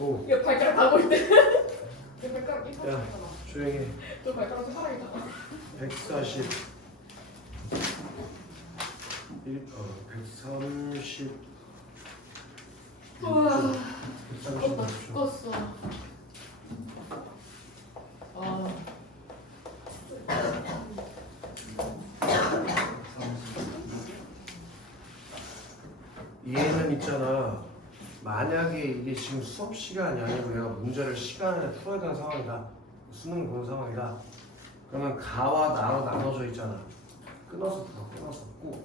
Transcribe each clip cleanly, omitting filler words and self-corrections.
오. 이거 발가락 가고 있대. 내 발가락 이거 야, 있잖아. 조용히 해. 저 발가락 사랑이다. 140 130 우와. 130 죽었다 죽었어. 아. 얘는 있잖아. 만약에 이게 지금 수업 시간이 아니고 내가 문제를 시간에 풀어야 되는 상황이다. 수능 보는 상황이다. 그러면 가와 나로 나눠져 있잖아. 끊어서 풀어, 끊어서 꼭.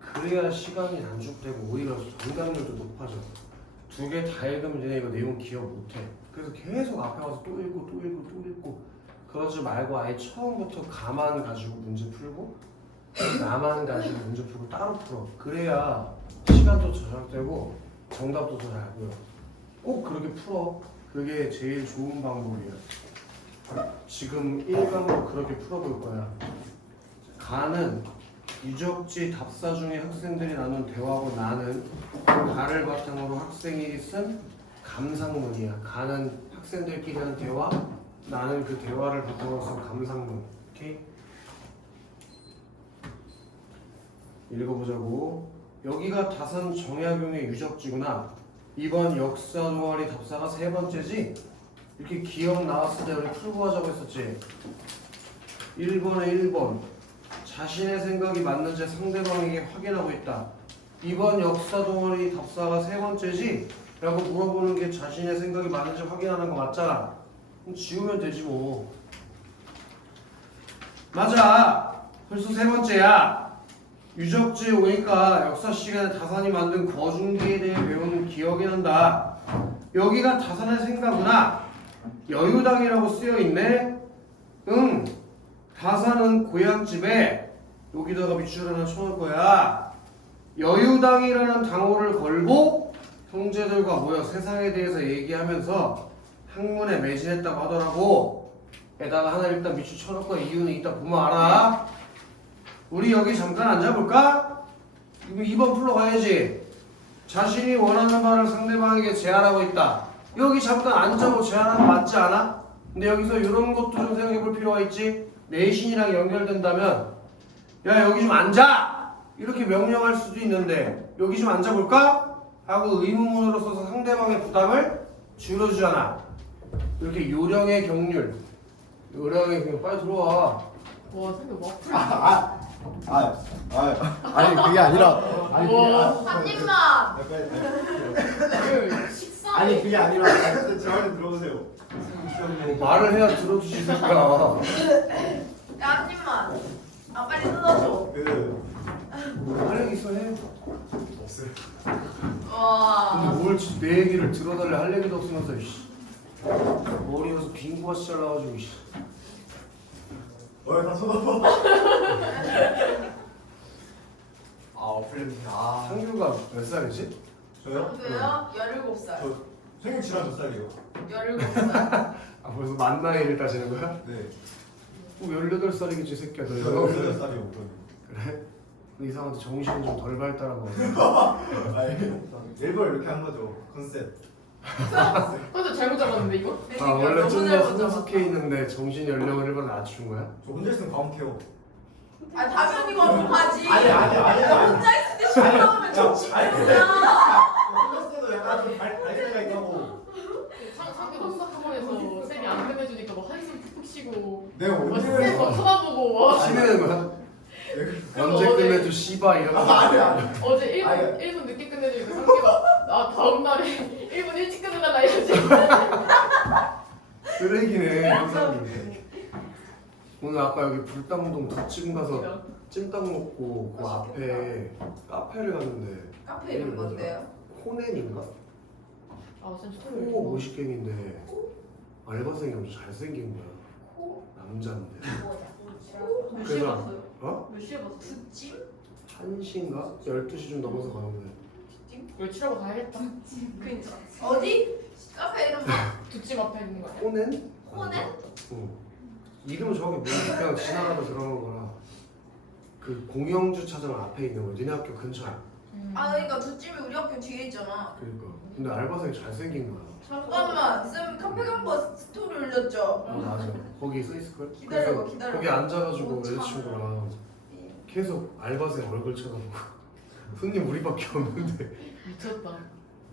그래야 시간이 단축되고 오히려 정답률도 높아져. 두 개 다 읽으면 얘네 이거 내용 기억 못해. 그래서 계속 앞에 와서 또 읽고 또 읽고 또 읽고 그러지 말고 아예 처음부터 가만 가지고 문제 풀고 나만 가지고 문제 풀고 따로 풀어. 그래야 시간도 절약되고 정답도 더 잘 보여. 꼭 그렇게 풀어. 그게 제일 좋은 방법이야. 지금 1강으로 그렇게 풀어볼 거야. 가는 유적지 답사 중에 학생들이 나눈 대화고 나는 가를 바탕으로 학생이 쓴 감상문이야. 가는 학생들끼리 한 대화, 나는 그 대화를 바탕으로 쓴 감상문. 오케이? 읽어보자고. 여기가 다산 정약용의 유적지구나. 이번 역사 동아리 답사가 세 번째지? 이렇게 기억 나왔을 때 우리 풀고 하자고 했었지? 1번에 1번. 자신의 생각이 맞는지 상대방에게 확인하고 있다. 이번 역사 동아리 답사가 세 번째지? 라고 물어보는 게 자신의 생각이 맞는지 확인하는 거 맞잖아. 그럼 지우면 되지 뭐. 맞아. 벌써 세 번째야. 유적지에 오니까 역사 시간에 다산이 만든 거중기에 대해 배우는 기억이 난다. 여기가 다산의 생가구나. 여유당이라고 쓰여있네. 응. 다산은 고향집에 여기다가 밑줄 하나 쳐놓을 거야. 여유당이라는 당호를 걸고 형제들과 모여 세상에 대해서 얘기하면서 학문에 매진했다고 하더라고. 에다가 하나 일단 밑줄 쳐놓을 거야. 이유는 이따 보면 알아. 우리 여기 잠깐 앉아볼까? 2번 풀러 가야지. 자신이 원하는 말을 상대방에게 제안하고 있다. 여기 잠깐 앉아보고 제안하면 맞지 않아? 근데 여기서 이런 것도 좀 생각해볼 필요가 있지. 내신이랑 연결된다면 야 여기 좀 앉아! 이렇게 명령할 수도 있는데 여기 좀 앉아볼까? 하고 의문문으로 써서 상대방의 부담을 줄여주잖아. 이렇게 요령의 경륜. 요령의 경륜. 빨리 들어와. 와 생각 막 풀. 아니 그게 아니라 한 입만. 약간 식사. 아니 그게 아니라 제 말을 들어보세요. 말을 해야 들어주지 새끼야. 야, 한 입만. 아, 빨리 뜯어줘. 할 얘기 있어 해. 없어요. 와. 근데 뭘 내 얘기를 들어달래 할 얘기도 없으면서 씨. 머리에서 빙고같이 잘라가지고 씨. 다 쳐다봐. 풀렸네. 상규가 몇 살이지? 저요? 왜요? 17살. 저 생일 지난 몇 살이에요? 17살. 아 벌써 만 나이를 따지는 거야? 네. 꼭 18살이겠지 새끼야 너. 저 18살이요. 그래? 근데 이상한데 정신이 좀 덜 발달하고. 일부러 이렇게 한 거죠. 컨셉. 혼자 잘못 잡았는데 이거? 내 아 생각 원래 너무 좀 더 잘 보자. 성숙해 있는데 정신 연령을 일부러 낮춘 거야? 저 혼자 있으면 과묵해요. 아, 당연히 거듭하지. 아니. 혼자 있을 때 시간 나오면 정신 아니, 차리구나. 혼자 때도 약간 좀 발대가 있다고. 상대가 수학 학원에서 쌤이 안 끝내주니까 막 한숨 푹푹 쉬고 내가 언제 쌤막 그랬어? 쳐다보고 와. 치매는 거야? 언제 어제- 끝내도 씨바 이러면서. 아니. 어제 아니. 1분 늦게 끝내주니까 상대가 나 다음날에 1분 일찍 끝내달라 이러지. 쓰레기네 항상이네. 오늘 아까 여기 불당동 뒷집 가서 찜닭 먹고 그 앞에 카페를 갔는데 카페 이름 뭔데요? 코넨인가? 아 진짜 코 모식갱인데 알바생이 엄청 잘생긴 거야. 코? 남자인데. 몇 시에 그래서- 봤어요? 어? 몇 시에 봤어요? 두찜? 1시인가? 12시 좀 넘어서 가는데. 이거 치라고 가야겠다. 그니까. 어디? 카페 이름 뭐? 두찜 앞에 있는 거야. 코넨? 코넨? 응. 이름은 정확히 모르겠어. 그냥 지나가다 들어간 거라. 그 공영주차장 앞에 있는 거야. 니네 학교 근처야. 아, 그러니까 두찜이 우리 학교 뒤에 있잖아. 그러니까. 근데 알바생이 잘생긴 거야. 잠깐만 쌤 카페 간 거 스토리 올렸죠? 아 맞아. 거기 써 있을걸? 기다려봐, 그래서 기다려봐. 거기 앉아가지고 어, 참. 여자친구랑 계속 알바생 얼굴 쳐다보고 손님 우리밖에 없는데 미쳤다.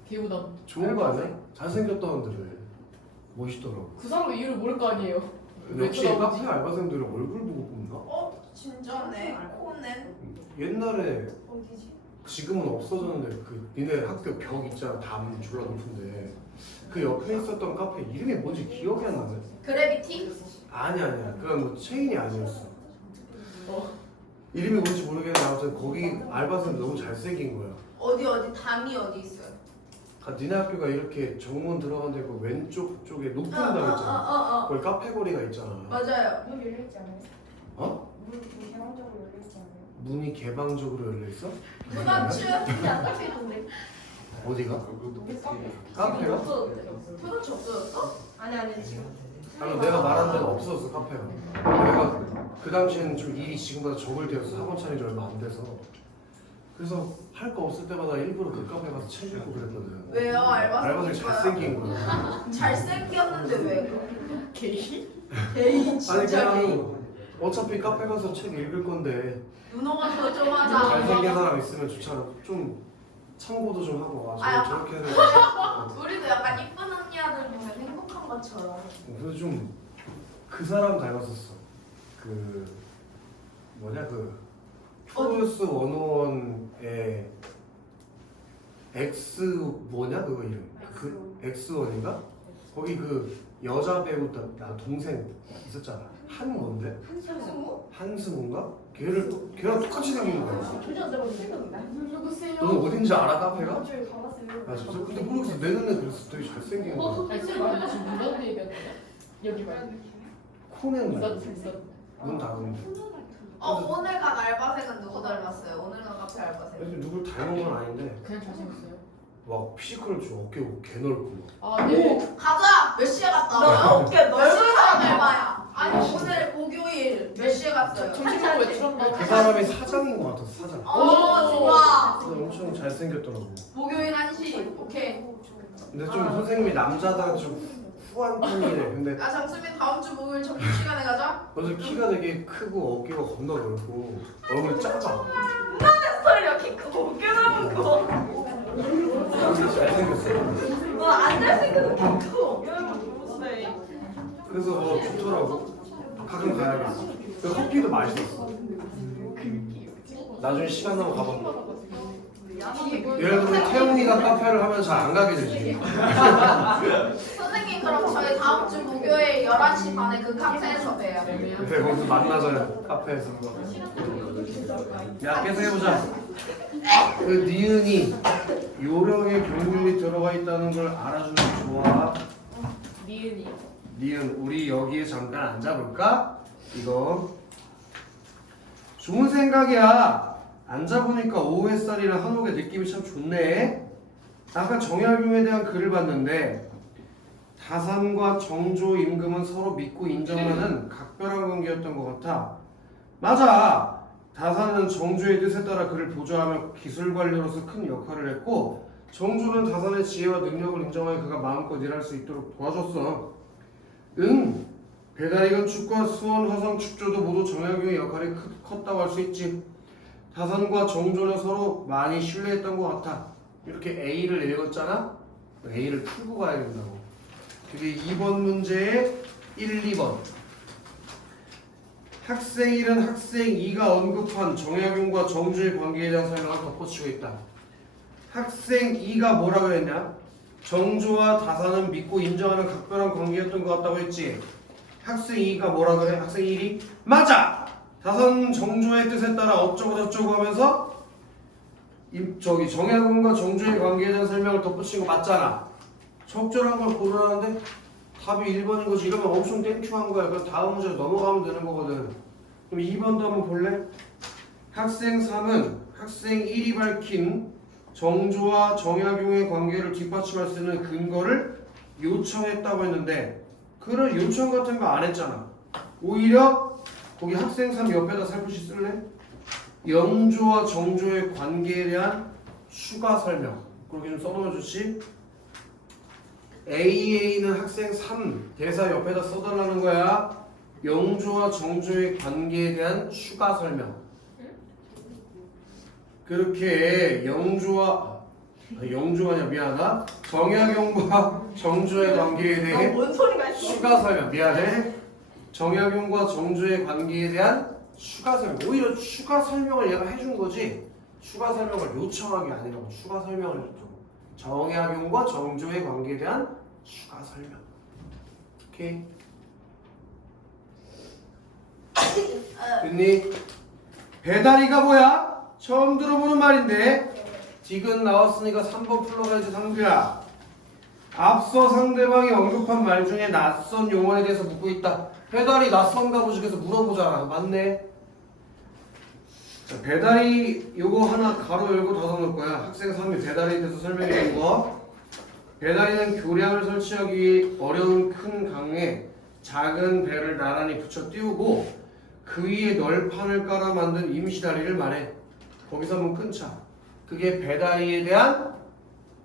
개우다. 좋은 거 아니야? 잘생겼다는데 멋있더라고. 그 사람 이유를 모를 거 아니에요. 왜 역시 쳐다보지? 카페 알바생들은 얼굴 보고 뽑나? 어? 진짜네. 코넨. 옛날에 어디지? 지금은 없어졌는데 그 니네 학교 벽 있잖아. 담 졸라 높은데 그 옆에 있었던 카페 이름이 뭔지 기억이 안 나네. 그래비티? 아니야 그건 뭐 체인이 아니었어. 어. 이름이 뭔지 모르겠는데 아무튼 거기 알바생들 너무 잘생긴 거야. 어디 담이 어디 있어요? 아, 니네 학교가 이렇게 정문 들어가는데 그 왼쪽 쪽에 높은 당 있잖아. 거기 카페 거리가 있잖아. 맞아요. 문 열려있지 않아요? 어? 문 개방적으로 열려있지 않아요? 문이 개방적으로 열려 있어? 푸다츠? 근데 안 닫혀있던데? 어디가? 카페 카페가? 푸다츠 없어졌어? 아니 지금 아니 내가 말한 데는 없었어 카페가. 내가 그 당시에는 좀 일이 지금보다 적을 때였어. 학원 차린 지 얼마 안 돼서. 그래서 할 거 없을 때마다 일부러 그 카페 가서 책 읽고 그랬거든. 왜요? 알바생 알바생 잘생긴 거야. 잘생겼는데 왜? 개이? 개인 아니 진짜 개인. 그냥 어차피 카페 가서 책 읽을 건데 윤호가 더좀 하자. 잘생긴 사람 있으면 좋잖아. 좀 참고도 좀 하고 아야. 저렇게 해서 우리도 약간 이쁜 언니들 보면 행복한 것처럼. 그래서 좀 그 사람 닮았었어. 그 뭐냐 그 프로듀스 101의 X 뭐냐 그거 이름 그 X1인가? 거기 그 여자 배우 나 동생 있었잖아. 한 뭔데? 한승우인가? 걔랑 똑같이 생긴 거야. 전혀 안 들어봤는데 누구세요? 너는 어딘지 알아 카페가? 저희 가봤어요. 아 진짜? 근데 모르겠어. 내 눈에 그랬어. 되게 잘생긴 거야. 아니 쌤 말고 지금 누가 얘기하는 거야? 여기 말고. 코넨 있었 말고 있었. 문 닫은데. 오늘 간 알바생은 누구 닮았어요? 오늘 간 카페 알바생. 그래서 누굴 닮은 건 아닌데 그냥 잘생겼어요. 막 피지컬 좀 어깨 개 넓고 막. 아 네. 가자! 몇 시에 갔다 와요? 어깨 얼굴 사람 알바야. 아니 오늘 목요일 몇 시에 갔어요? 점심 먹고 외출한다. 그 사람이 사장인 것 같았어. 사장. 좋아. 근데 엄청 잘생겼더라고. 목요일 1시. 오케이. 근데 좀 선생님이 남자다 좀 후한 편이래. 근데 야 장수민 다음 주 목요일 점심 시간에 가자. 그래서 키가 되게 크고 어깨가 겁나 넓고 얼굴이 작아. 스토리야 키 크고 어깨 넓은 거. 근데 잘생겼어. 너안 잘생겨도 키 크고 어깨 넓은 거. 그래서 좋더라고. 가끔 가야겠어. 그 커피도 맛있었어. 나중에 시간 나면 가봐. 예를 들어 태훈이가 카페를 하면 잘 안 가게 되지. 선생님 그럼 저희 다음 주 목요일 11시 반에 그 카페에서 봬요. 그래 거기서 만나자요. 카페에서. 야 계속 해보자. 그 니은이 요령의 경률이 들어가 있다는 걸 알아주는 게 좋아. 니은이. 니은 우리 여기에 잠깐 앉아볼까? 이거 좋은 생각이야. 앉아보니까 오후 햇살이랑 한옥의 느낌이 참 좋네. 아까 정약용에 대한 글을 봤는데 다산과 정조 임금은 서로 믿고 인정하는 각별한 관계였던 것 같아. 맞아. 다산은 정조의 뜻에 따라 그를 보조하며 기술관료로서 큰 역할을 했고 정조는 다산의 지혜와 능력을 인정하여 그가 마음껏 일할 수 있도록 도와줬어. 응. 배다리 건축과 수원 화성 축조도 모두 정약용의 역할이 컸다고 할 수 있지. 다산과 정조는 서로 많이 신뢰했던 것 같아. 이렇게 A를 읽었잖아? A를 풀고 가야 된다고. 그게 2번 문제의 1, 2번. 학생 1은 학생 2가 언급한 정약용과 정조의 관계에 대한 설명을 덧붙이고 있다. 학생 2가 뭐라 그랬냐? 정조와 다산은 믿고 인정하는 각별한 관계였던 것 같다고 했지. 학생 2가 뭐라 그래? 학생 1이? 맞아! 다산 정조의 뜻에 따라 어쩌고 저쩌고 하면서 정약용과 정조의 관계에 대한 설명을 덧붙인 거 맞잖아. 적절한 걸 고르라는데 답이 1번인 거지. 이러면 엄청 땡큐한 거야. 그럼 다음 문제로 넘어가면 되는 거거든. 그럼 2번도 한번 볼래? 학생 3은 학생 1이 밝힌 정조와 정약용의 관계를 뒷받침할 수 있는 근거를 요청했다고 했는데 그런 요청 같은 거 안 했잖아. 오히려 거기 학생 3 옆에다 살포시 쓸래? 영조와 정조의 관계에 대한 추가 설명 그렇게 좀 써놓으면 좋지. AA는 학생 3 대사 옆에다 써달라는 거야. 영조와 정조의 관계에 대한 추가 설명. 그렇게 영조가 아니야 미안하다. 정약용과 정조의 관계에 대해 뭔 소리가 있어? 추가 설명. 미안해. 정약용과 정조의 관계에 대한 추가 설명. 오히려 추가 설명을 얘가 해준 거지. 추가 설명을 요청한 게 아니라고. 추가 설명을 해줬다고. 정약용과 정조의 관계에 대한 추가 설명. 오케이. 됐니? 배다리가 뭐야? 처음 들어보는 말인데 디귿 나왔으니까 3번 풀러가야지 상규야. 앞서 상대방이 언급한 말 중에 낯선 용어에 대해서 묻고 있다. 배달이 낯선가 보지. 그래서 물어보잖아. 맞네. 자, 배달이 요거 하나 가로 열고 닫아 놓을 거야. 학생 3이 배달에 대해서 설명해 준 거. 배달이는 교량을 설치하기 위해 어려운 큰 강에 작은 배를 나란히 붙여 띄우고 그 위에 널판을 깔아 만든 임시다리를 말해. 거기서 한번 끊자. 그게 배달이에 대한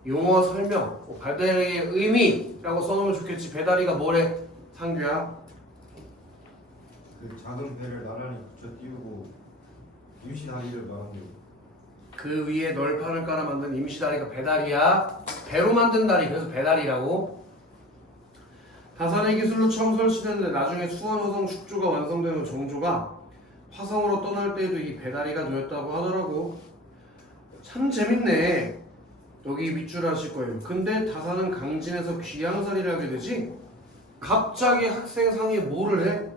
용어 설명, 배달이의 의미라고 써놓으면 좋겠지. 배달이가 뭐래? 상규야. 그 작은 배를 나란히 붙여 띄우고 임시 다리를 말하는 그 위에 널판을 깔아 만든 임시다리가 배달이야. 배로 만든 다리, 그래서 배달이라고. 다산의 기술로 처음 설치됐는데 나중에 수원호성 축조가 완성되는 정조가 화성으로 떠날 때에도 이 배다리가 놓였다고 하더라고. 참 재밌네. 여기 밑줄 하실 거예요. 근데 다산은 강진에서 귀양살이를 하게 되지? 갑자기 학생 상에 뭐를 해?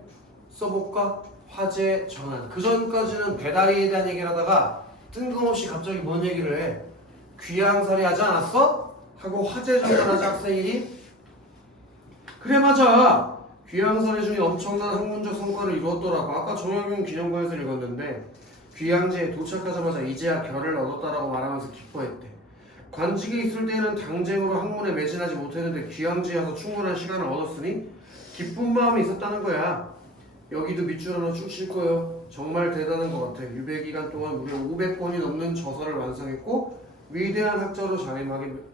써볼까? 화재 전환. 그 전까지는 배다리에 대한 얘기를 하다가 뜬금없이 갑자기 뭔 얘기를 해? 귀양살이 하지 않았어? 하고 화재 전환하지 학생이? 그래 맞아. 귀양살이 중에 엄청난 학문적 성과를 이루었더라고. 아까 정약용 기념관에서 읽었는데 귀양지에 도착하자마자 이제야 결을 얻었다라고 말하면서 기뻐했대. 관직에 있을 때는 당쟁으로 학문에 매진하지 못했는데 귀양지에 와서 충분한 시간을 얻었으니 기쁜 마음이 있었다는 거야. 여기도 밑줄 하나 쭉 칠 거예요. 정말 대단한 것 같아. 유배 기간 동안 무려 500권이 넘는 저서를 완성했고 위대한 학자로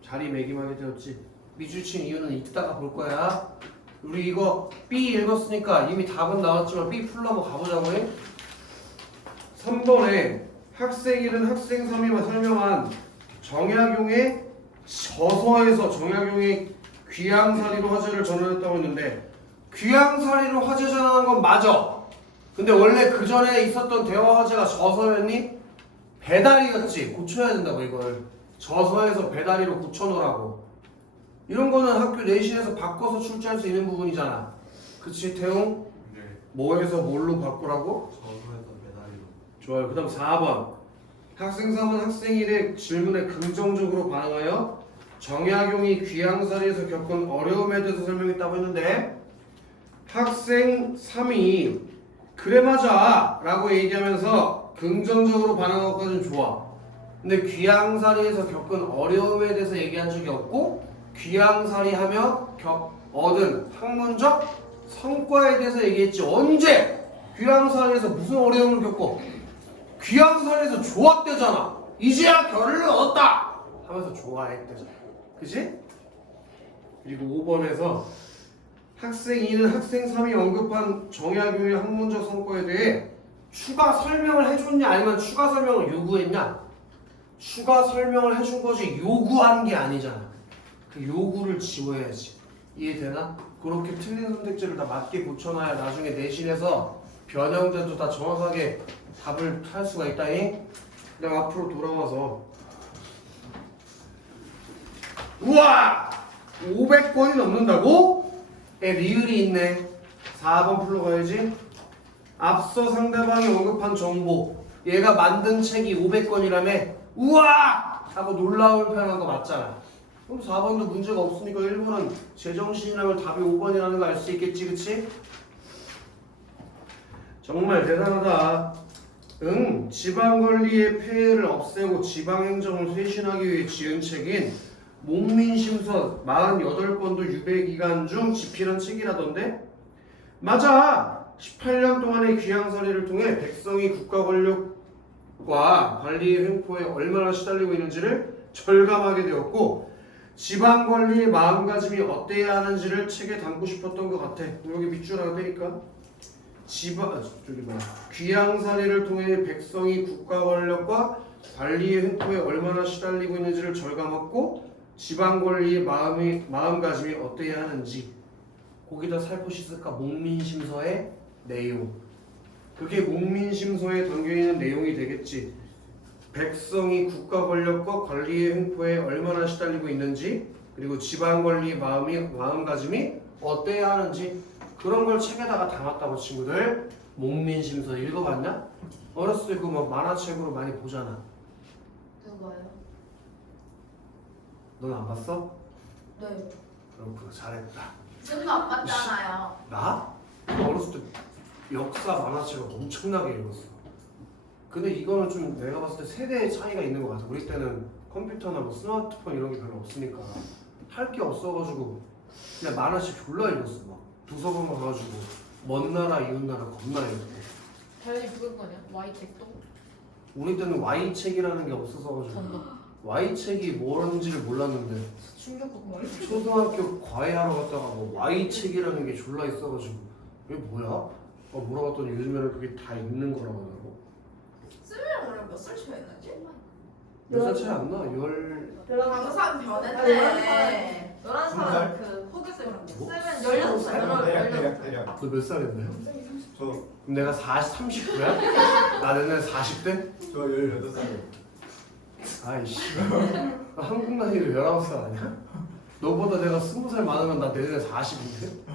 자리매김하게 되었지. 밑줄 친 이유는 이따가 볼 거야. 우리 이거 B 읽었으니까 이미 답은 나왔지만 B 풀러 한번 가보자고 해. 3번에 학생 1은 학생 3이 설명한 정약용의 저서에서 정약용이 귀양살이로 화제를 전환했다고 했는데 귀양살이로 화제 전환한 건 맞아. 근데 원래 그 전에 있었던 대화 화제가 저서였니? 배다리였지. 고쳐야 된다고 이걸. 저서에서 배다리로 고쳐놓으라고. 이런 거는 학교 내신에서 바꿔서 출제할 수 있는 부분이잖아. 그치 태용? 네. 뭐에서 뭘로 바꾸라고? 저서에서 배달이로. 좋아요. 그 다음 4번. 학생 3은 학생 1의 질문에 긍정적으로 반응하여 정약용이 귀양살이에서 겪은 어려움에 대해서 설명했다고 했는데 학생 3이 그래 맞아 라고 얘기하면서 긍정적으로 반응한 것까지는 좋아. 근데 귀양살이에서 겪은 어려움에 대해서 얘기한 적이 없고 귀양살이 하며 얻은 학문적 성과에 대해서 얘기했지. 언제? 귀양살이에서 무슨 어려움을 겪고 귀양살이에서 좋았대잖아. 이제야 결을 얻었다 하면서 좋아했대잖아. 그치? 그리고 5번에서 학생 2는 학생 3이 언급한 정약용의 학문적 성과에 대해 추가 설명을 해줬냐 아니면 추가 설명을 요구했냐? 추가 설명을 해준 거지 요구한 게 아니잖아. 그 요구를 지워야지. 이해되나? 그렇게 틀린 선택지를 다 맞게 고쳐놔야 나중에 내신에서 변형돼도 다 정확하게 답을 할 수가 있다잉. 내가 앞으로 돌아와서 우와! 500권이 넘는다고? 리을이 있네. 4번 풀러 가야지. 앞서 상대방이 언급한 정보 얘가 만든 책이 500권이라며 우와! 하고 놀라울 표현한 거 맞잖아. 그럼 4번도 문제가 없으니까 1번은 제정신이라면 답이 5번이라는 거 알 수 있겠지. 그치? 정말 대단하다. 응, 지방관리의 폐해를 없애고 지방행정을 쇄신하기 위해 지은 책인 목민심서 48권도 유배기간 중 집필한 책이라던데? 맞아! 18년 동안의 귀양살이를 통해 백성이 국가 권력과 관리의 횡포에 얼마나 시달리고 있는지를 절감하게 되었고 지방관리의 마음가짐이 어때야 하는지를 책에 담고 싶었던 것 같아. 여기 밑줄하나 때릴까? 귀양살이를 통해 백성이 국가 권력과 관리의 횡포에 얼마나 시달리고 있는지를 절감하고 지방관리의 마음가짐이 어때야 하는지 거기다 살포시 쓸까? 목민심서의 내용. 그게 목민심서에 담겨있는 내용이 되겠지. 백성이 국가 권력과 관리의 횡포에 얼마나 시달리고 있는지 그리고 지방관리의 마음가짐이 어때야 하는지 그런 걸 책에다가 담았다고 친구들. 목민심서 읽어봤냐? 어렸을 때 그거 막 만화책으로 많이 보잖아. 누가요? 넌 안 봤어? 네. 그렇구나. 잘했다. 쌤도 안 봤잖아요. 나? 어렸을 때 역사 만화책을 엄청나게 읽었어. 근데 이거는 좀 내가 봤을 때 세대의 차이가 있는 것 같아. 우리 때는 컴퓨터나 뭐 스마트폰 이런 게 별로 없으니까 할 게 없어가지고 그냥 만화책 졸라 읽었어. 막 도서관만 가가지고 먼 나라 이웃 나라 겁나 읽고. 당연히 그건 거냐? Y책도? 우리 때는 Y 책이라는 게 없어서가지고 전도. Y 책이 뭔지를 몰랐는데 충격받고 초등학교 과외하러 갔다가 뭐 Y 책이라는 게 졸라 있어가지고 이게 뭐야? 물어봤더니 요즘에는 그게 다 읽는 거라고 하더라고. 쌤이랑 우리 몇살 차이나지? 몇 살 차이 안 나? 방산 변했네. 11살 그 호기쌤이랑 뭐? 쌤은 16살. 대략. 너 몇 살인데? 저 그럼 내가 39야? 나 내년에 40대? 18살이요. 아이씨 한국 나이로 19살 아니야? 너보다 내가 20살 많으면 나 내년에 40인데?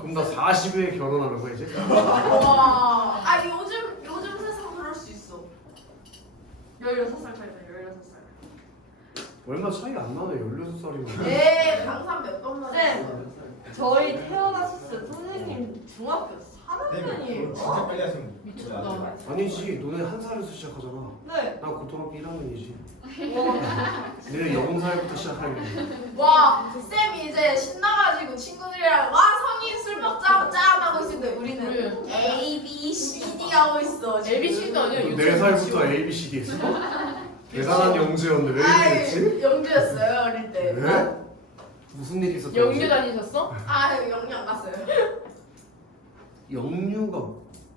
그럼 나 40에 결혼하는 거야 이제? 와. 아 요즘 세상 그럴 수 있어. 16살 차이다. 16살. 얼마 차이 안 나네 16살이면. 네, 강산 몇 번만. 쌤, 저희 태어났을 때 선생님 중학교 3학년이에요. 진짜 빨리 하시면 미쳤다. 아니지 너네 한 살에서 시작하잖아. 네. 나 고등학교 1학년이지. 와, 너네 0살부터 시작하는 거. 와, 쌤이 이제 신나가지고 친구들이랑 와 성인 술 먹자 짠 하고 있는데 우리는 A, B, C, D 하고 있어. 지금. ABC도 아니야. 4살부터 ABCD 했어? 대단한 영재였는데 왜 이랬지? 아이, 영주였어요 어릴 때. 왜? 무슨 일이 있었던 영유 거지? 다니셨어? 아, 영유 안 갔어요. 영유가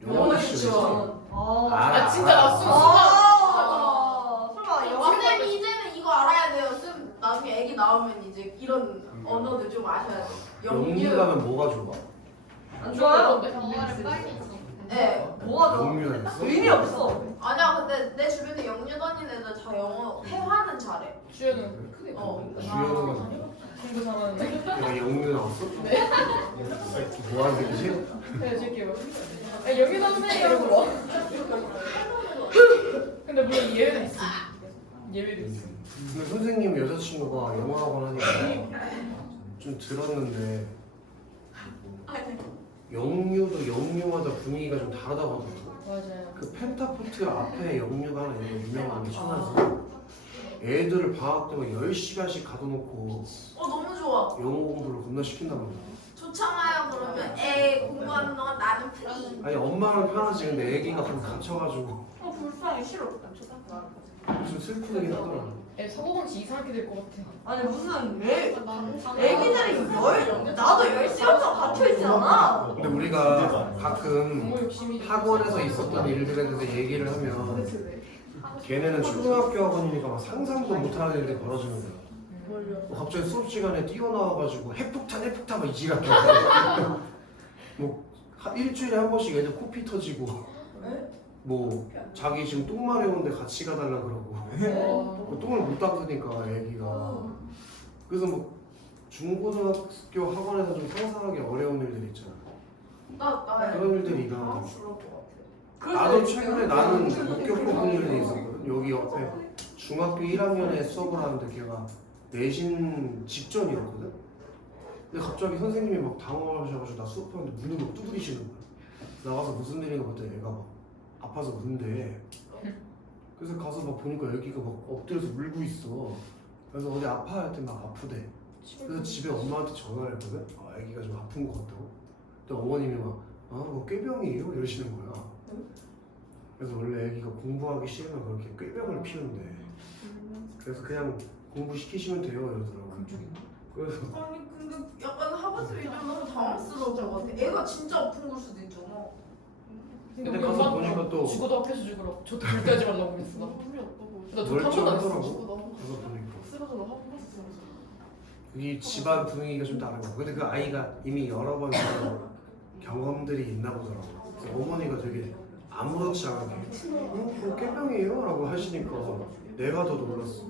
영어 영어 시절이지? 유치원. 아 진짜 나 순간 설마 영어 선생님 이제는 이거 알아야 돼요. 쌤 나중에 애기 나오면 이제 이런 언어들 좀 아셔야 돼요. 영유 가면 뭐가 좋아? 안 좋아요? 영화를 빨리 있어. 네. 뭐가 좋아? 영유 다녔어? 의미 없어. 아니야, 근데 내 주변에 영유 다니는 애들 다 영어 회화는 잘해. 주연은 주연은 공부 잘하는데. 내가 영유 나왔어? 네. 뭐 하는 새끼지? 네, 줄게요. 영유 선생이라고 불러. 근데 물론 예외도 있어. 예외도 있어. 근데 선생님 여자친구가 영어학원 하니까 좀 들었는데 영유도 영유마다 분위기가 좀 다르다고 하더라고. 맞아요. 그 펜타포트 앞에 영유가 하나 있는 거 유명한 게 천하에서 애들을 방학 때만 10시간씩 가둬놓고 너무 좋아. 영어 공부를 겁나 시킨단 말이야. 좋잖아요. 그러면 애 공부하는 동안 나는 프리. 아니 엄마는 편하지 근데 애기가 거기 갇혀가지고 불쌍해 싫어. 좀 슬프긴 하더라. 애 사고방식 이상하게 될 것 같아. 아니 무슨 애기들이 나도 10시간 동안 갇혀있잖아. 근데 우리가 가끔 너무 욕심이. 학원에서 있었던 일들에 대해서 얘기를 하면 걔네는 초등학교 학원이니까 막 상상도 못하는 일들이 벌어지는 거야. 뭐 갑자기 수업 시간에 뛰어나와가지고 핵폭탄 막 이지랄 뭐 일주일에 한 번씩 애들 코피 터지고 뭐 자기 지금 똥 마려운데 같이 가달라 그러고 뭐 똥을 못 닦으니까 애기가. 그래서 뭐 중고등학교 학원에서 좀 상상하기 어려운 일들이 있잖아. 나 그런 일들이 일어나는 부러울 것 같아. 나도 최근에 나는 못 겪어본 일이 있었거든. 여기 옆에 중학교 1학년에 수업을 하는데 걔가 내신 직전이었거든. 근데 갑자기 선생님이 막 당황하셔가지고 나 수업하는데 문을 막 두드리시는 거야. 나가서 무슨 일인가 봤더니 애가 막 아파서 운대. 그래서 가서 막 보니까 애기가 막 엎드려서 울고 있어. 그래서 어디 아파 할 때 막 아프대. 그래서 집에 엄마한테 전화를 했거든. 애기가 좀 아픈 것 같다고. 근데 어머님이 막 뭐 꾀병이에요? 이러시는 거야. 그래서 원래 애기가 공부하기 싫으면 그렇게 꾀병을 피운대. 그래서 그냥 공부시키시면 돼요 이러더라고. 그래서 아니 근데 약간 하버스 위주로 너무 당황스러울 것 같아. 애가 진짜 아픈 걸 수도 있잖아. 근데 가서 보니까 또 죽어도 학교에서 죽으라고. 저 절대 하지 말라고 그랬어. 나 저도 한 번도 안 했어. 멀쩡하더라고. 가서 보니까 쓰러져 너 하고 있어. 이 집안 분위기가 좀 다른 거. 근데 그 아이가 이미 여러 번 그런 경험들이 있나 보더라고. 그래서 어머니가 되게 아무렇지 않게 그거 깨병이에요? 라고 하시니까 내가 더 놀랐어.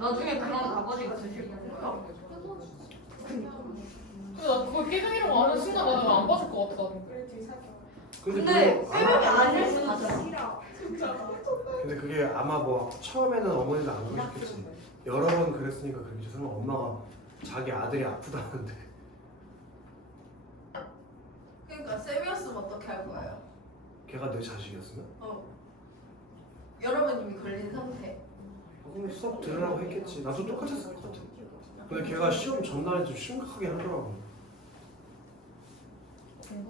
나중에 그런 아버지가 되실 거야. 근데 나 그거 깨병이라고 아는 순간 나는 안 봐줄 것 같다. 근데 그거 빼병이 아닐 수는 있어. 근데 그게 아마 뭐 처음에는 어머니도 안 그러셨겠지. 여러 번 그랬으니까 그러겠지. 설마 엄마가 자기 아들이 아프다는데. 그러니까 쌤이었으면 어떻게 할 거예요? 걔가 내 자식이었으면? 여러 번 이미 걸린 상태. 그럼 수업 들으라고 했겠지. 나도 똑같았을 것 같아. 근데 걔가 시험 전날에 좀 심각하게 하더라고.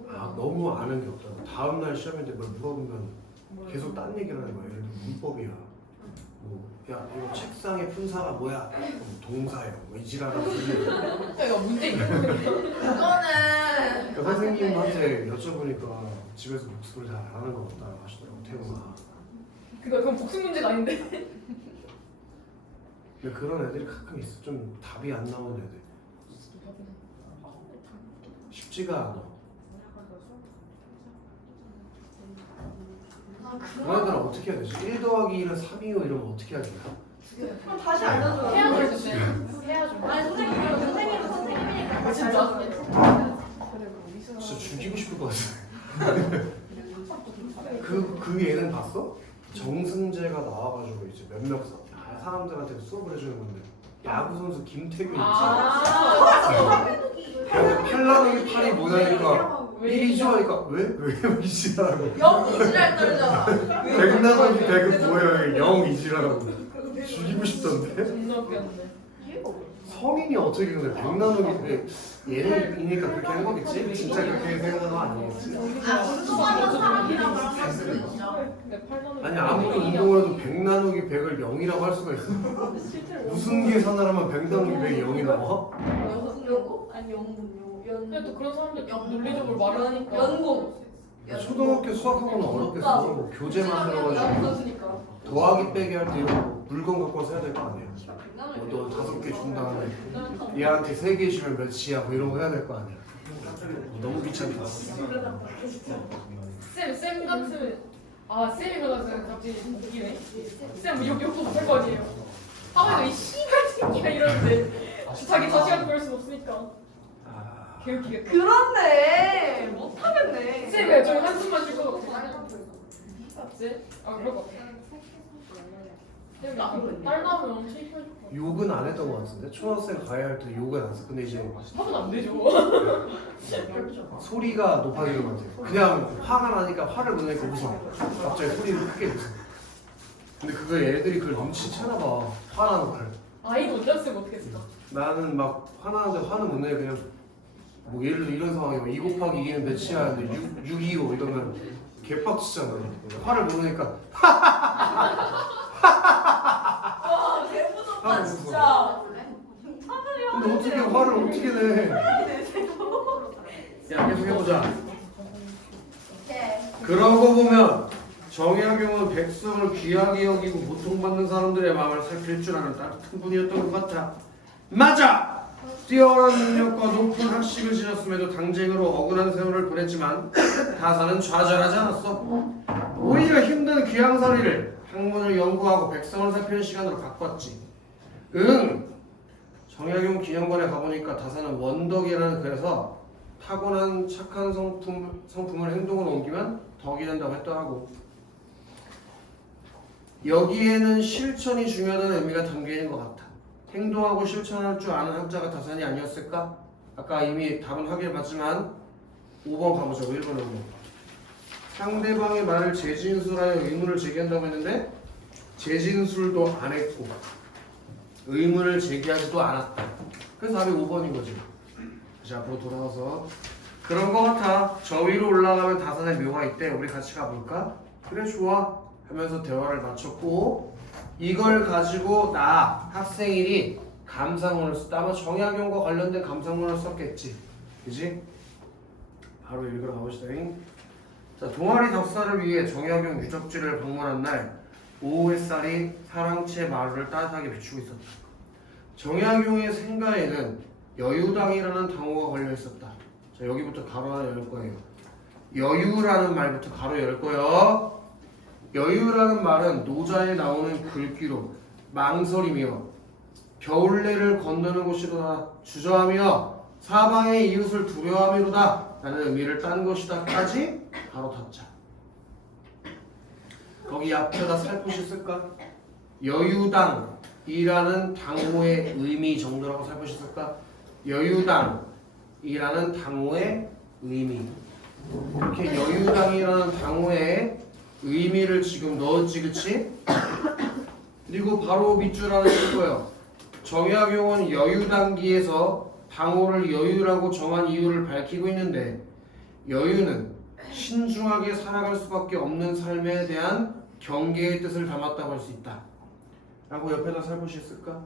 아 너무 아는 게 없다. 다음 날 시험인데 뭘 물어보면 계속 딴 얘기를 하는 거야. 예를 들어 문법이야. 야 이거 책상의 품사가 뭐야? 동사예요. 뭐 이지라는 소리. 내가 문제 있는 그거는 그러니까 선생님한테 여쭤보니까 집에서 복습을 잘 안 하는 것 같다 하시더라고. 태우나. 그건 복습 문제가 아닌데. 근데 그런 애들이 가끔 있어. 좀 답이 안 나오는 애들. 쉽지가 않아. 그런 애들은 어떻게 해야 되지? 1 더하기 1은 3이요 이러면 어떻게 해야 되나? 그럼 다시 알려줘요. 해야죠. 해야죠. 아니 선생님이니까 진짜? 진짜 죽이고 싶을 것 같아. 그 예능 봤어? 정승재가 나와가지고 이제 몇몇 사람들한테 수업을 해주는 건데 야구 선수 김태균 있지? 팔라노기 팔이 뭐냐니까 왜 1이죠 하니까 왜 이지라고 영 이지랄 떨잖아. 백나노기 백은 뭐야 0 이지라고 죽이고 싶던데? 존나 웃겼는데. 성인이 어떻게 근데 백나노기 예능이니까 그렇게 한 거겠지? 진짜 그렇게 생각한 거 아니겠지? 운동하는 사람이랑 그런 할 수도 있죠. 근데 팔만원. 아니 아무리 운동을 해도 백나누기 100을 0이라고 할 수가 있어. 무슨 계산을 하면 백나누기 100이 0이 나와? 연고? 아니 연고. 근데 또 그런 사람들 논리적으로 말을 하니까. 연고. 초등학교 수학학원은 어렵겠어. 뭐 교재 만들어가지고 연고니까. 더하기 빼기 할 때 이런 거 물건 갖고 와서 해야 될 거 아니야. 너 5개 준 다음에 얘한테 3개 주면 몇이야 뭐 이런 거 해야 될 거 아니야. 너무 귀찮다. 쌤 같은 쌤이 그러다 갑자기 웃기네. 쌤 욕도 못할 거 아니에요. 하면서 이 씨발 새끼가 이러는데 자기 자식한테 그럴 순 없으니까. 개웃기겠다. 그렇네. 못하겠네. 쌤 왜 저희 한숨만 쉬고 쌤? 그럴 것 같아. 쌤 딸 나오면 엄청 이뻐해줄 것 같아. 욕은 안 했던 것 같은데 초등학생 가야 할 때 욕은 안 했어. 근데 이제 하면 안 되죠. 소리가 높아지는 것 같아요. 그냥 화가 나니까 화를 못 내니까 웃어. 갑자기 소리를 크게 웃어. 근데 그거 애들이 그걸 눈치채나 봐. 화나는 걸. 아이도 어렸으면 어떻게 했을까? 나는 막 화나는데 화는 못 내. 그냥 뭐 예를 들어 이런 상황이면 2 곱하기 2는 몇이야? 근데 6, 2, 5 이러면 개빡치잖아. 화를 못 내니까 와 개무섭다 화를 진짜. 근데 어떻게 화를 어떻게 내? 야 계속 해보자. 그러고 보면 정약용은 백성을 귀하게 여기고 고통받는 사람들의 마음을 살필 줄 아는 따뜻한 분이었던 것 같아. 맞아! 뛰어난 능력과 높은 학식을 지녔음에도 당쟁으로 억울한 세월을 보냈지만 다사는 좌절하지 않았어. 오히려 힘든 귀양살이를 학문을 연구하고 백성을 살피는 시간으로 바꿨지. 정약용 기념관에 가보니까 다사는 원덕이라는 글에서 타고난 착한 성품을 행동으로 옮기면 덕이 된다고 했더라고. 여기에는 실천이 중요하다는 의미가 담겨있는 것 같아. 행동하고 실천할 줄 아는 학자가 다산이 아니었을까? 아까 이미 답은 확인해봤지만 5번 가보죠. 1번으로. 상대방의 말을 재진술하여 의문을 제기한다고 했는데 재진술도 안 했고 의문을 제기하지도 않았다. 그래서 답이 5번인 거지. 다시 앞으로 돌아와서 그런 거 같아. 저 위로 올라가면 다산의 묘가 있대. 우리 같이 가볼까? 그래 좋아 하면서 대화를 마쳤고 이걸 가지고 나 학생일이 감상문을 썼다. 아마 정약용과 관련된 감상문을 썼겠지. 그지? 바로 읽으러 가봅시다. 자, 동아리 덕사를 위해 정약용 유적지를 방문한 날 오후 햇살이 사랑채 마을을 따뜻하게 비추고 있었다. 정약용의 생가에는 여유당이라는 단어가 걸려 있었다. 자, 여기부터 가로 하나 열 거예요. 여유라는 말부터 가로 열 거예요. 여유라는 말은 노자에 나오는 글귀로 망설이며 겨울내를 건너는 곳이로다, 주저하며 사방의 이웃을 두려워함이로다 라는 의미를 딴 것이다까지 바로 닫자. 거기 앞에다 살포시 쓸까? 여유당이라는 당호의 의미 정도라고 살포시 쓸까? 여유당이라는 당호의 의미. 이렇게 여유당이라는 당호의 의미를 지금 넣었지, 그치? 그리고 바로 밑줄 하나 쓸 거예요. 정약용은 여유당기에서 당호를 여유라고 정한 이유를 밝히고 있는데, 여유는 신중하게 살아갈 수밖에 없는 삶에 대한 경계의 뜻을 담았다고 할 수 있다 라고 옆에다 살포시 쓸까?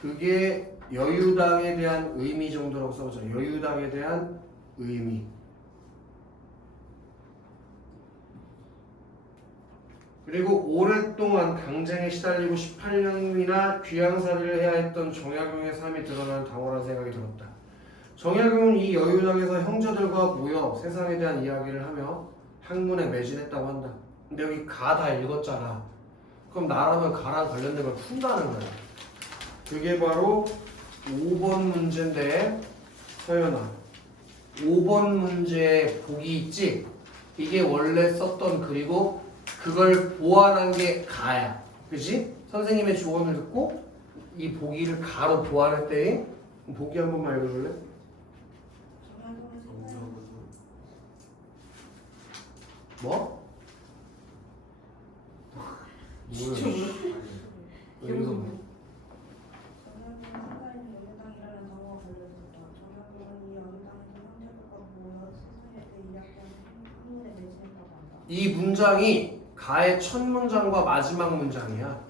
그게 여유당에 대한 의미 정도라고 써보자. 여유당에 대한 의미. 그리고 오랫동안 강쟁에 시달리고 18년이나 귀양살이를 해야 했던 정약용의 삶이 드러나는 당호라는 생각이 들었다. 정약용은 이 여유당에서 형제들과 모여 세상에 대한 이야기를 하며 학문에 매진했다고 한다. 근데 여기 가 다 읽었잖아. 그럼 나라면 가랑 관련된 걸 푼다는 거야. 그게 바로 5번 문제인데, 서연아, 5번 문제에 보기 있지? 이게 원래 썼던 글이고 그걸 보완한 게 가야. 그치? 선생님의 조언을 듣고 이 보기를 가로 보완했대. 보기 한 번만 읽어줄래? 뭐? 뭐야? 여기서 뭐? 이 문장이 가의 첫 문장과 마지막 문장이야.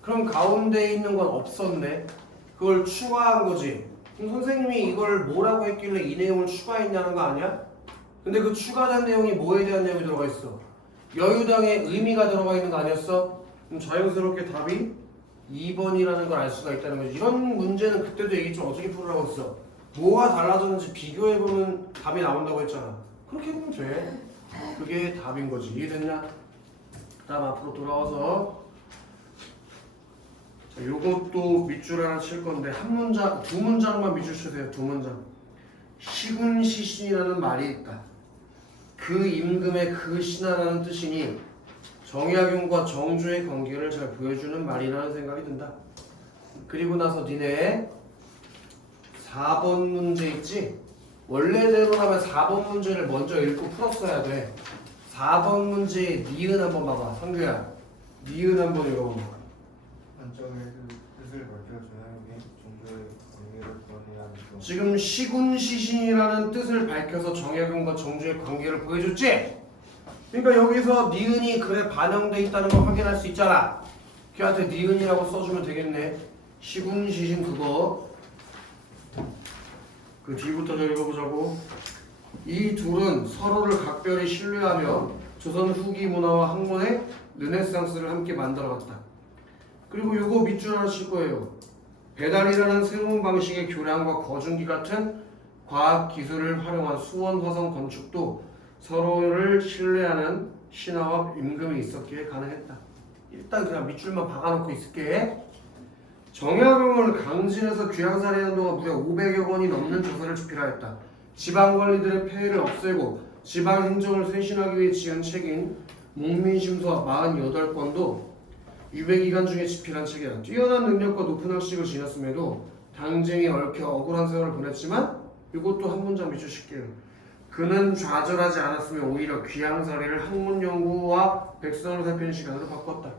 그럼 가운데 있는 건 없었네. 그걸 추가한 거지. 그럼 선생님이 이걸 뭐라고 했길래 이 내용을 추가했냐는 거 아니야? 근데 그 추가된 내용이 뭐에 대한 내용이 들어가 있어? 여유당의 의미가 들어가 있는 거 아니었어? 그럼 자연스럽게 답이 2번이라는 걸 알 수가 있다는 거지. 이런 문제는 그때도 얘기했지만 어떻게 풀으라고 했어? 뭐가 달라졌는지 비교해보면 답이 나온다고 했잖아. 그렇게 보면 돼. 그게 답인 거지. 이해됐냐? 그 다음 앞으로 돌아와서 자, 요것도 밑줄 하나 칠 건데 한 문장, 두 문장만 밑줄 쳐세요. 두 문장. 시군시신이라는 말이 있다. 그 임금의 그 신하라는 뜻이니 정약용과 정조의 관계를 잘 보여주는 말이라는 생각이 든다. 그리고 나서 니네 4번 문제 있지? 원래대로라면 4번 문제를 먼저 읽고 풀었어야 돼. 4번 문제의 니은 한번 봐봐. 상규야, 니은 한번 읽어봐. 안정의 뜻을 밝혀 정약용이 정조의 관계를 보완해야 하는 지금 시군시신이라는 뜻을 밝혀서 정약용과 정조의 관계를 보여줬지? 그러니까 여기서 니은이 글에 반영돼 있다는 걸 확인할 수 있잖아. 걔한테 니은이라고 써주면 되겠네. 시군시신 그거. 그 뒤부터 저 읽어보자고. 이 둘은 서로를 각별히 신뢰하며 조선 후기 문화와 학문의 르네상스를 함께 만들어갔다. 그리고 요거 밑줄 하나 칠 거예요. 배달이라는 새로운 방식의 교량과 거중기 같은 과학 기술을 활용한 수원 화성 건축도 서로를 신뢰하는 신하와 임금이 있었기에 가능했다. 일단 그냥 밑줄만 박아놓고 있을게. 정약용을 강진에서 귀양살이하는 동안 무려 500여 건이 넘는 조사를 집필하였다. 지방관리들의 폐해를 없애고 지방행정을 쇄신하기 위해 지은 책인 목민심서 48권도 유배기간 중에 집필한 책이다. 뛰어난 능력과 높은 학식을 지녔음에도 당쟁에 얽혀 억울한 세월을 보냈지만 이것도 한 문장 밑줄칠게요. 그는 좌절하지 않았으면 오히려 귀양살이를 학문연구와 백성을 살피는 시간으로 바꿨다.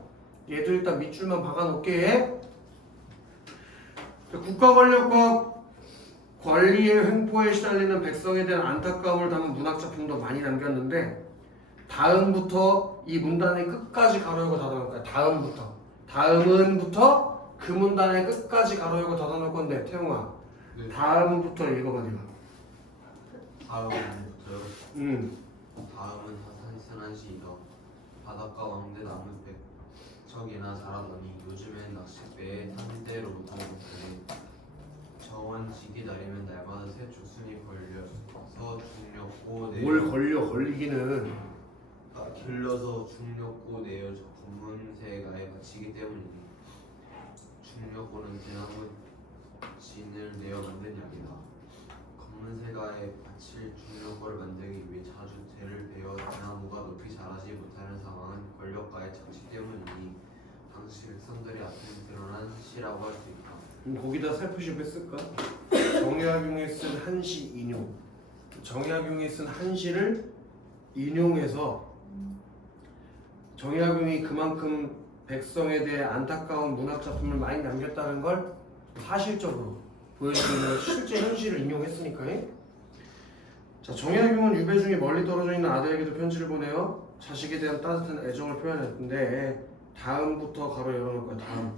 얘도 일단 밑줄만 박아놓게. 국가 권력과 권리의 횡포에 시달리는 백성에 대한 안타까움을 담은 문학작품도 많이 남겼는데 다음부터 이 문단의 끝까지 가로 열고 닫아 놓을 거야. 다음은부터 그 문단의 끝까지 가로 열고 닫아 놓을 건데 태용아 네. 다음부터 읽어봐 네가. 다음부터요. 다음은 하산시이다. 바닷가 왕대 나무배 척이나 자라더니 요즘엔 낚싯배에 탄대로부터 못하네. 정원 지기 다리면 날마다 새 죽순이 걸려서 중력고 내려 뭘 걸리기는 길러서 중력고 내려 검은새가에 받치기 때문이니 중력고는 대나무 진을 내어 만든 약이다. 검은새가에 받칠 중력고를 만들기 위해 자주 재를 베어 대나무가 높이 자라지 못하는 상황은 권력가의 착취 때문이니 당시 백성들이 앞에 드러난 시라고 할 수 있다. 거기다 살포시 뺐을까? 정약용이 쓴 한시 인용. 정약용이 쓴 한시를 인용해서 정약용이 그만큼 백성에 대해 안타까운 문학 작품을 많이 남겼다는 걸 사실적으로 보여주는 실제 현실을 인용했으니까. 자, 정약용은 유배 중에 멀리 떨어져 있는 아들에게도 편지를 보내어 자식에 대한 따뜻한 애정을 표현했는데 다음부터 가로 열어놓을 거야.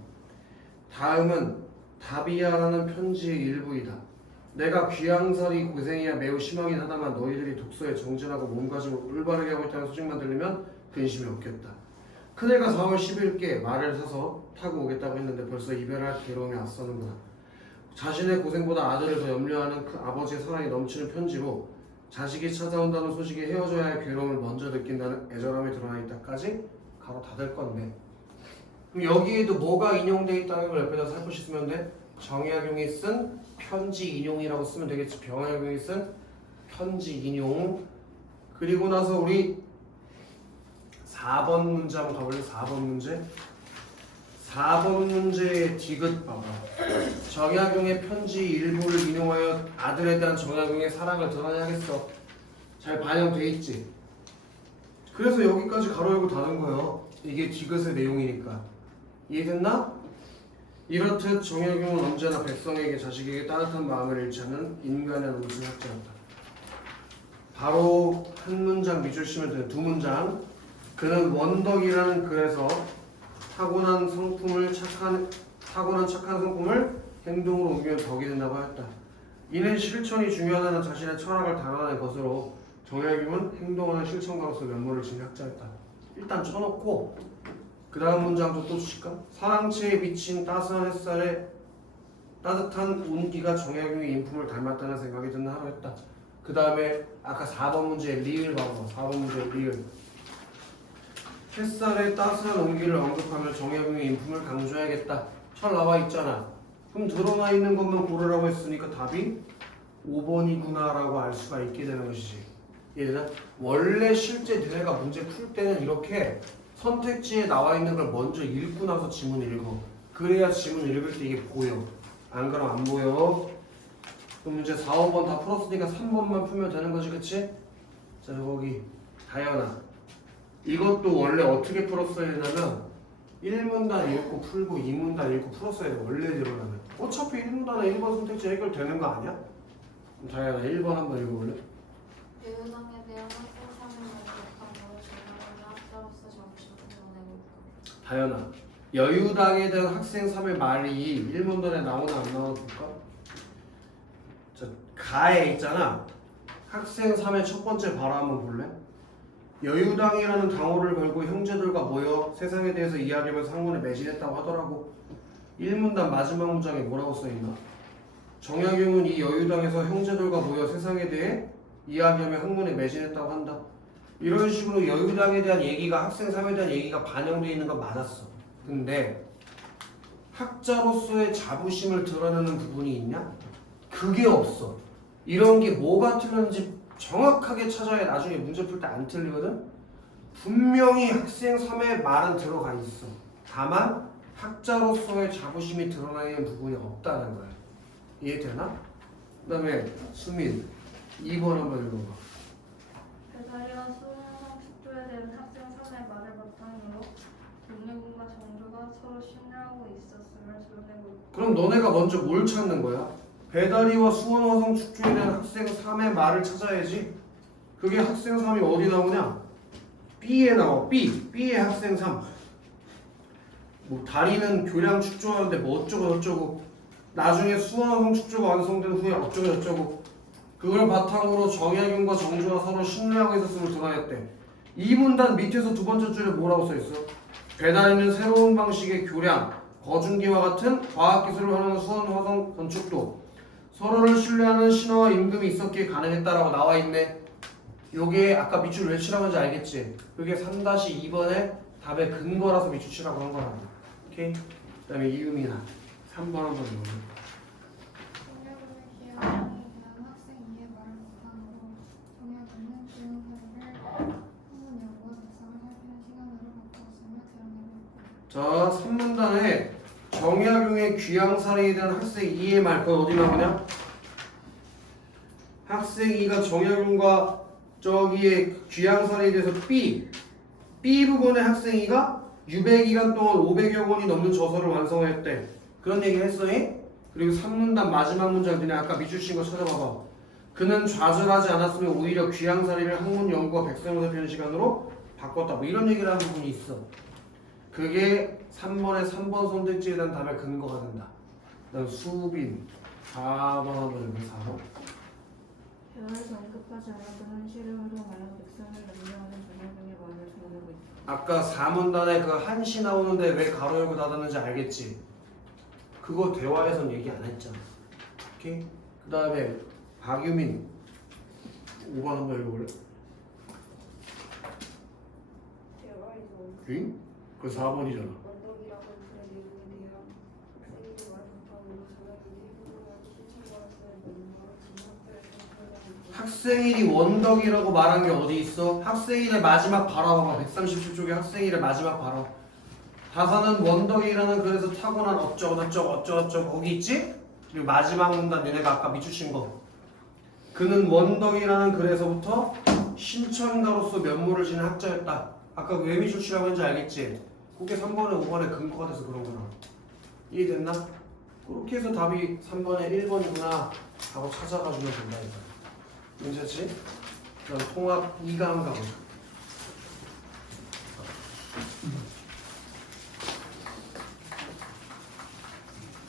다음은 다비아라는 편지의 일부이다. 내가 귀양살이 고생이야 매우 심하긴 하다만 너희들이 독서에 정진하고 몸가짐을 올바르게 하고 있다는 소식만 들리면 근심이 없겠다. 큰애가 4월 11일께 말을 사서 타고 오겠다고 했는데 벌써 이별할 괴로움이 앞서는구나. 자신의 고생보다 아들을 더 염려하는 그 아버지의 사랑이 넘치는 편지로 자식이 찾아온다는 소식에 헤어져야 할 괴로움을 먼저 느낀다는 애절함이 드러나 있다까지 가로 닫을 건데, 그럼 여기에도 뭐가 인용되어 있다는 걸 옆에다 살포시 쓰면 돼? 정약용이 쓴 편지 인용이라고 쓰면 되겠지. 정약용이 쓴 편지 인용. 그리고 나서 우리 4번 문제 한번 가볼래? 4번 문제. 4번 문제의 디귿 봐봐. 정약용의 편지 일부를 인용하여 아들에 대한 정약용의 사랑을 드러내야겠어. 잘 반영돼 있지. 그래서 여기까지 가로 열고 닫은 거예요. 이게 디귿의 내용이니까. 이해됐나? 이렇듯 정약용은 언제나 백성에게 자식에게 따뜻한 마음을 잃지 않는 인간의 논술 학자였다. 바로 한 문장 밑줄 치면 되는 두 문장. 그는 원덕이라는 글에서 타고난 착한 성품을 행동으로 옮기면 덕이 된다고 하였다. 이는 실천이 중요하다는 자신의 철학을 단언한 것으로 정약용은 행동하는 실천가로서 면모를 지닌 학자였다. 일단 쳐놓고 그 다음 문장도 또 주실까? 사랑채에 비친 따스한 햇살에 따뜻한 온기가 정약용의 인품을 닮았다는 생각이 드는 하루였다. 그 다음에 아까 4번 문제의 리을 봐봐. 4번 문제의 리을. 햇살의 따스한 온기를 언급하며 정약용의 인품을 강조해야겠다. 잘 나와 있잖아. 그럼 드러나 있는 것만 고르라고 했으니까 답이 5번이구나 라고 알 수가 있게 되는 것이지. 얘들아, 원래 실제 너네가 문제 풀 때는 이렇게 선택지에 나와 있는 걸 먼저 읽고 나서 지문 읽어. 그래야 지문 읽을 때 이게 보여. 안 그럼 안 보여. 그럼 문제 4, 5번 다 풀었으니까 3번만 풀면 되는 거지, 그치? 자, 거기 다현아, 이것도 원래 어떻게 풀었어야 되냐면 1문단 읽고 풀고 2문단 읽고 풀었어야 돼. 원래대로라면. 어차피 1문단에 1번 선택지 해결되는 거 아니야? 그럼 다현아 1번 한번 읽어볼래? 여유당에 대한 학생상을 만족하고 제가 학자로서 정신을 드러내고 있다. 다현아, 여유당에 대한 학생 3의 말이 1문단에 나오나 안 나오나 볼까? 자, 가에 있잖아. 학생 3의 첫 번째 발화 한번 볼래? 여유당이라는 당호를 걸고 형제들과 모여 세상에 대해서 이야기하면서 학문에 매진했다고 하더라고. 1문단 마지막 문장에 뭐라고 써있나? 정약용은 이 여유당에서 형제들과 모여 세상에 대해 이야기하며 학문에 매진했다고 한다. 이런 식으로 여유당에 대한 얘기가 학생 3에 대한 얘기가 반영되어 있는 건 맞았어. 근데 학자로서의 자부심을 드러내는 부분이 있냐? 그게 없어. 이런 게 뭐가 틀렸는지 정확하게 찾아야 나중에 문제 풀 때 안 틀리거든? 분명히 학생 3의 말은 들어가 있어. 다만 학자로서의 자부심이 드러나는 부분이 없다는 거야. 이해되나? 그 다음에 수민 2번 한번 읽어봐. 배달이와 수원성 축조에 대한 학생 3의 말을 바탕으로 동료군과 정조가 서로 신뢰하고 있었음을 드러내고 있다. 그럼 너네가 먼저 뭘 찾는 거야? 배다리와 수원화성 축조에 대한 학생 3의 말을 찾아야지. 그게 학생 3이 어디 나오냐? B에 나와. B의 학생 3. 뭐 다리는 교량 축조하는데 뭐 어쩌고 저쩌고 나중에 수원화성 축조가 완성된 후에 어쩌고 저쩌고 그걸 바탕으로 정약용과 정조가 서로 신뢰하고 있었음을 드러냈대. 이 문단 밑에서 두 번째 줄에 뭐라고 써있어? 배다리는 새로운 방식의 교량, 거중기와 같은 과학기술을 활용한 수원화성 건축도 서로를 신뢰하는 신화와 임금이 있었기에 가능했다라고 나와있네. 요게 아까 밑줄 왜 치라고 하는지 알겠지? 그게 3-2번의 답의 근거라서 밑줄 치라고 한 거란다. 오케이? 그 다음에 이음이나 3번 한번 읽어볼게. 정약용의 기하학생에 대한 학생 이해 말을 바탕으로 정약용은 기용 사례를 학문 연구와 대상을 살피는 시간으로 바꾸었으며 드러내고 있고 자, 3문단에 정약용의 귀향살이에 대한 학생 2의 말 그건 어디 나오냐? 학생 2가 정약용과 저기의 귀향살이에 대해서 B 부분의 학생 2가 유배기간 동안 500여 권이 넘는 저서를 완성했대. 그런 얘기 했어잉? 그리고 3문단 마지막 문장 그냥 아까 밑줄 친 거 찾아봐봐. 그는 좌절하지 않았으면 오히려 귀향살이를 학문 연구와 백성을 살피는 시간으로 바꿨다. 뭐 이런 얘기를 하는 부분이 있어. 그게 3번의 3번 선택지에 대한 답의 근거가 된다. 그다음 수빈 4번 한번 여기 4번. 대화에서 언급하지 않았던 한시를 활용하여 백성을 남용하는 정약용의 말을 전하고 있다. 아까 4문단에 그 한시 나오는데 왜 가로 열고 닫았는지 알겠지? 그거 대화에선 얘기 안 했잖아. 오케이? 그 다음에 박유민 5번 한번 읽어볼래? 대화에서 응? 그 4번이잖아. 언덕이라고 그의 내용에 대한 학생들의 말을 바탕으로 정약용이 해보려고 신청받았을 면모로 진학들에서 표현하고 학생일이 원덕이라고 말한 게 어디 있어? 학생일의 마지막 발화봐봐. 137쪽에 학생일의 마지막 발화. 다사는 원덕이라는 글에서 타고난 어쩌고저쩌고 거기 있지? 그리고 마지막 문단 얘네가 아까 밑줄 친 거. 그는 원덕이라는 글에서부터 신천가로서 면모를 지닌 학자였다. 아까 왜 밑줄 치라고 했는지 알겠지? 그게 3번에 5번에 근거가 돼서 그런 거나. 이해됐나? 그렇게 해서 답이 3번에 1번이구나 하고 찾아가주면 된다니까. 괜찮지? 그럼 통합 2강 가보자.